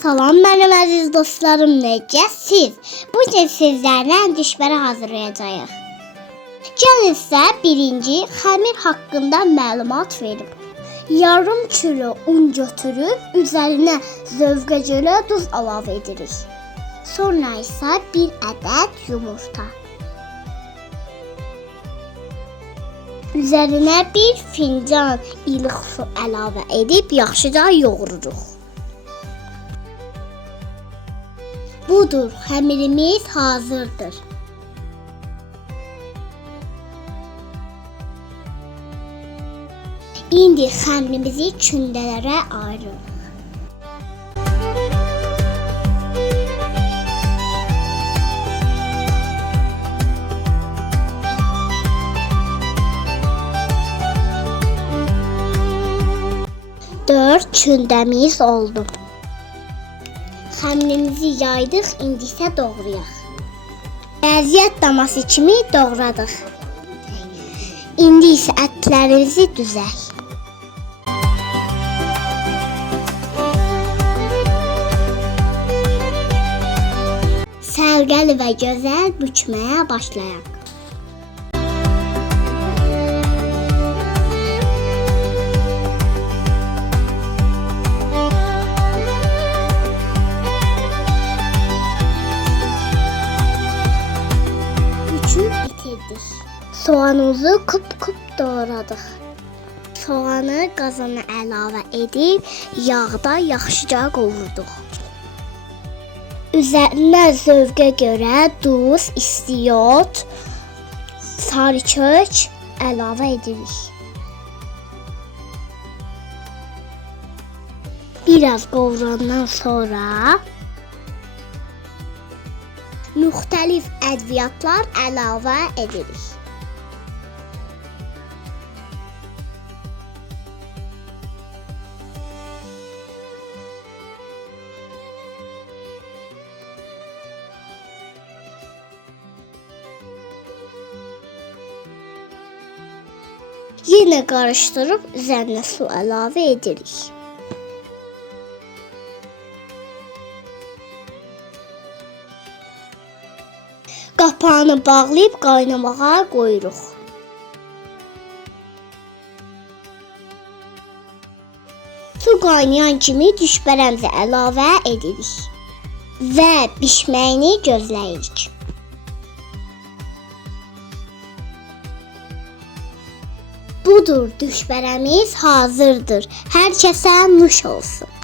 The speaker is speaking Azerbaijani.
Salam mənim əziz dostlarım, necəsiz? Bu gün sizlərlə düşbərə hazırlayacağıq. Gəlin sizə birinci xəmir haqqında məlumat verim. Yarım kilo un götürüb üzərinə zövqə görə duz əlavə edirik. Sonra isə bir ədəd yumurta. Üzərinə bir fincan ilıq su əlavə edib yaxşıca yoğururuq. Budur, xəmirimiz hazırdır. İndi xəmirimizi kündələrə ayırırıq. Dörd kündəmiz oldu. Xəmirimizi yaydıq, indi isə doğrayaq. Vəziyyət daması kimi doğradıq. İndi isə ətlərimizi düzək. Sərgəli və gözəl bükməyə başlayaq. Bitirdik. Soğanımızı küp doğradıq. Soğanı qazana əlavə edib yağda yaxşıca qovurduq. Üzərinə zövqə görə duz, istiyot, sarı kök əlavə edirik. Biraz qovurandan sonra müxtəlif ədviyyatlar əlavə edirik. Yenə qarışdırıb üzərinə su əlavə edirik. Qapağını bağlayıb qaynamağa qoyuruq. Su qaynayan kimi düşbərəmizi əlavə edirik və bişməyini gözləyirik. Budur, düşbərəmiz hazırdır. Hər kəsə nuş olsun.